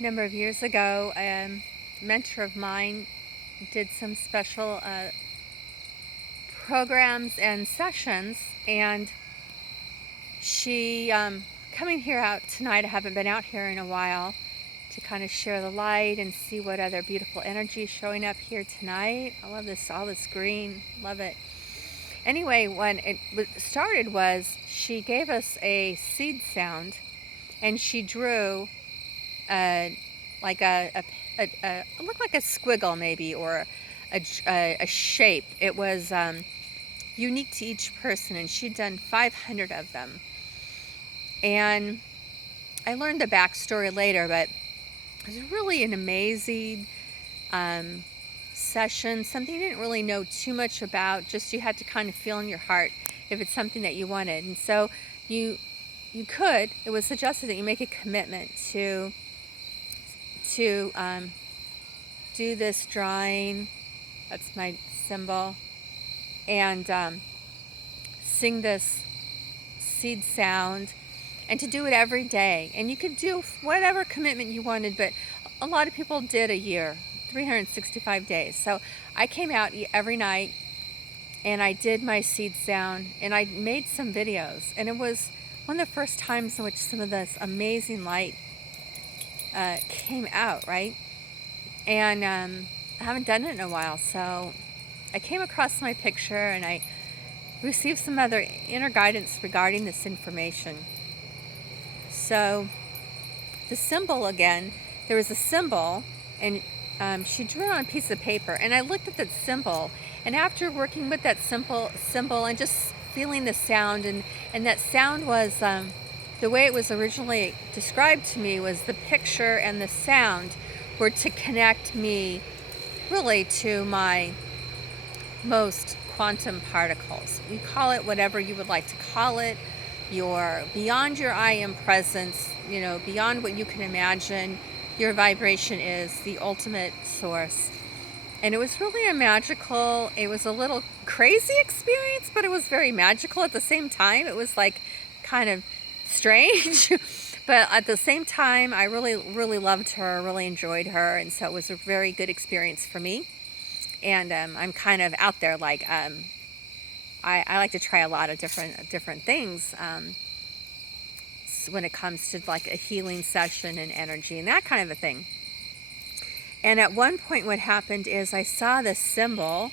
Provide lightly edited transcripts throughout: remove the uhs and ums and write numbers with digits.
number of years ago, a mentor of mine did some special programs and sessions, and she coming here out tonight. I haven't been out here in a while to kind of share the light and see what other beautiful energy is showing up here tonight. I love this, all this green, love it. Anyway, when it started was she gave us a seed sound, and she drew like it looked like a squiggle maybe, or a shape. It was unique to each person, and she'd done 500 of them. And I learned the backstory later, but it was really an amazing session, something you didn't really know too much about, just you had to kind of feel in your heart if it's something that you wanted. And so it was suggested that you make a commitment to do this drawing, that's my symbol, and sing this seed sound, and to do it every day. And you could do whatever commitment you wanted, but a lot of people did a year, 365 days. So I came out every night and I did my seed sound, and I made some videos, and it was one of the first times in which some of this amazing light came out, right? And I haven't done it in a while, so I came across my picture and I received some other inner guidance regarding this information. So the symbol again, there was a symbol, and she drew it on a piece of paper, and I looked at that symbol, and after working with that symbol and just feeling the sound, and that sound was the way it was originally described to me, was the picture and the sound were to connect me really to my most quantum particles. You call it whatever you would like to call it. You're beyond your I am presence, beyond what you can imagine. Your vibration is the ultimate source. And it was really it was a little crazy experience, but it was very magical at the same time. It was like kind of strange, but at the same time, I really, really loved her, really enjoyed her, and so it was a very good experience for me. And I'm kind of out there, like I like to try a lot of different things when it comes to like a healing session and energy and that kind of a thing. And at one point, what happened is I saw this symbol,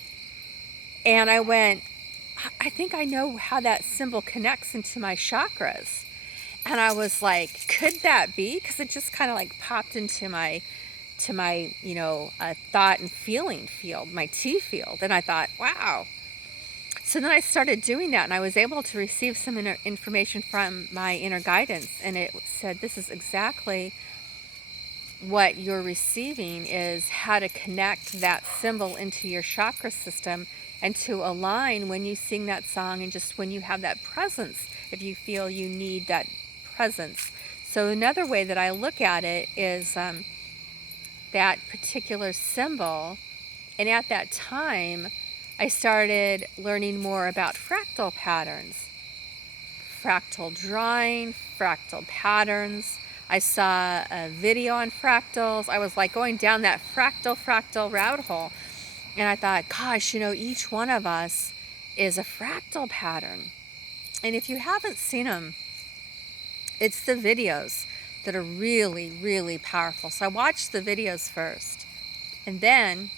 and I went, I think I know how that symbol connects into my chakras. And I was like, could that be? Because it just kind of like popped into my thought and feeling field, my T field. And I thought, wow. So then I started doing that, and I was able to receive some information from my inner guidance. And it said, this is exactly what you're receiving, is how to connect that symbol into your chakra system, and to align when you sing that song, and just when you have that presence, if you feel you need that presence. So another way that I look at it is that particular symbol. And at that time, I started learning more about fractal patterns, fractal drawing, fractal patterns. I saw a video on fractals. I was like going down that fractal rabbit hole. And I thought, gosh, each one of us is a fractal pattern. And if you haven't seen them, it's the videos that are really, really powerful. So I watched the videos first, and then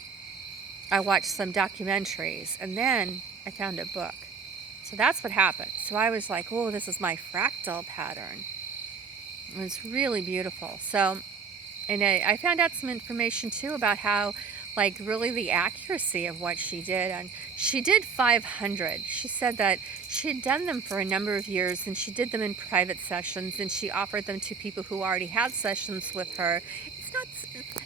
I watched some documentaries, and then I found a book. So that's what happened. So I was like, oh, this is my fractal pattern. It was really beautiful. So, and I found out some information too about how, like, really the accuracy of what she did. And she did 500. She said that she had done them for a number of years, and she did them in private sessions, and she offered them to people who already had sessions with her.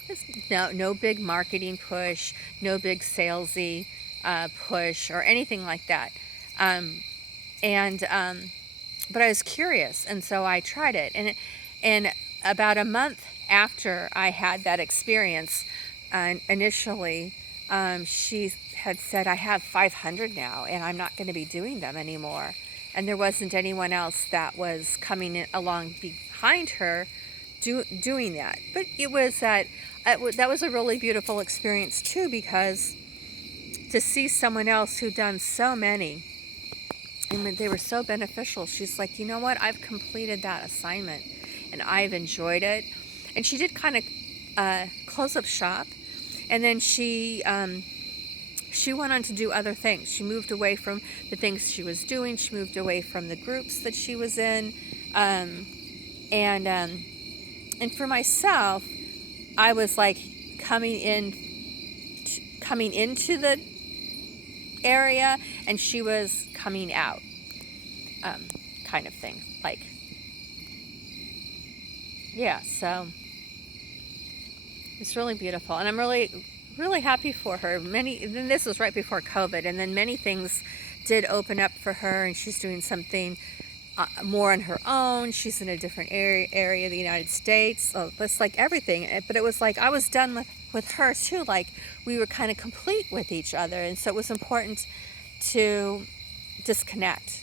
It's no big marketing push, no big salesy push or anything like that. But I was curious, and so I tried it. And about a month after I had that experience, initially, she had said, I have 500 now, and I'm not going to be doing them anymore. And there wasn't anyone else that was coming along behind her doing that. But it was that was a really beautiful experience too, because to see someone else who'd done so many, and they were so beneficial. She's like, you know what? I've completed that assignment, and I've enjoyed it. And she did kind of close up shop, and then she went on to do other things. She moved away from the things she was doing. She moved away from the groups that she was in, and for myself, I was like coming into the area, and she was coming out, kind of thing. Like, yeah, so it's really beautiful, and I'm really, really happy for her. Then this was right before COVID, and then many things did open up for her, and she's doing something more on her own. She's in a different area of the United States. So it's like everything, but it was like I was done with her too. Like, we were kind of complete with each other, and so it was important to disconnect.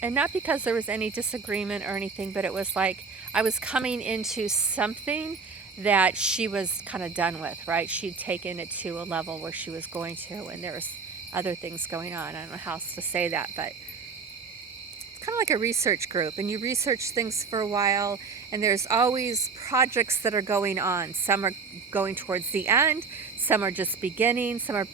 And not because there was any disagreement or anything, but it was like I was coming into something that she was kind of done with, right? She'd taken it to a level where she was going to, and there was other things going on. I don't know how else to say that, but it's kind of like a research group, and you research things for a while, and there's always projects that are going on. Some are going towards the end, some are just beginning, some are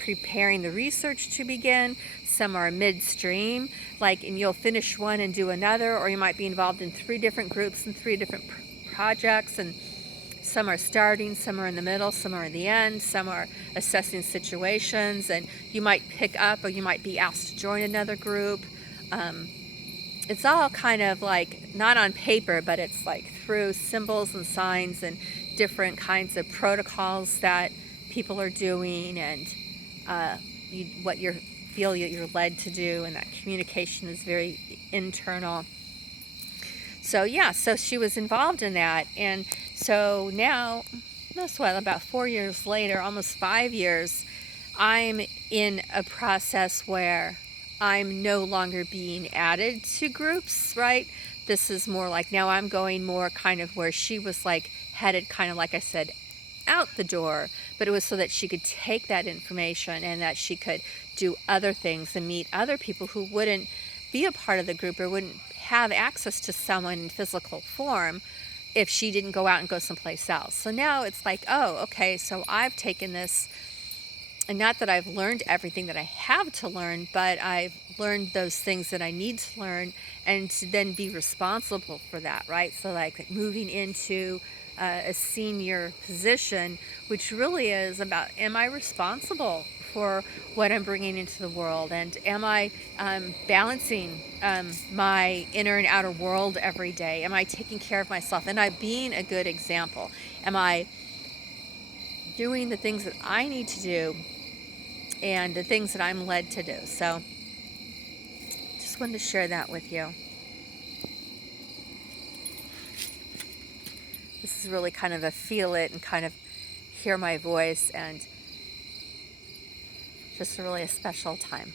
preparing the research to begin, some are midstream, like, and you'll finish one and do another, or you might be involved in 3 different groups and 3 different projects, and some are starting, some are in the middle, some are in the end, some are assessing situations, and you might pick up or you might be asked to join another group. It's all kind of like not on paper, but it's like through symbols and signs and different kinds of protocols that people are doing, and what you feel you're led to do, and that communication is very internal. So yeah, so she was involved in that, and so now, that's what, about 4 years later, almost 5 years, I'm in a process where I'm no longer being added to groups, right? This is more like, now I'm going more kind of where she was like headed, kind of like I said, out the door, but it was so that she could take that information and that she could do other things and meet other people who wouldn't be a part of the group or wouldn't have access to someone in physical form if she didn't go out and go someplace else. So now it's like, oh, okay, so I've taken this, and not that I've learned everything that I have to learn, but I've learned those things that I need to learn, and to then be responsible for that, right? So like moving into a senior position, which really is about, am I responsible for what I'm bringing into the world, and am I balancing my inner and outer world every day? Am I taking care of myself? Am I being a good example? Am I doing the things that I need to do and the things that I'm led to do? So just wanted to share that with you. This is really kind of a feel it and kind of hear my voice, and just really a special time.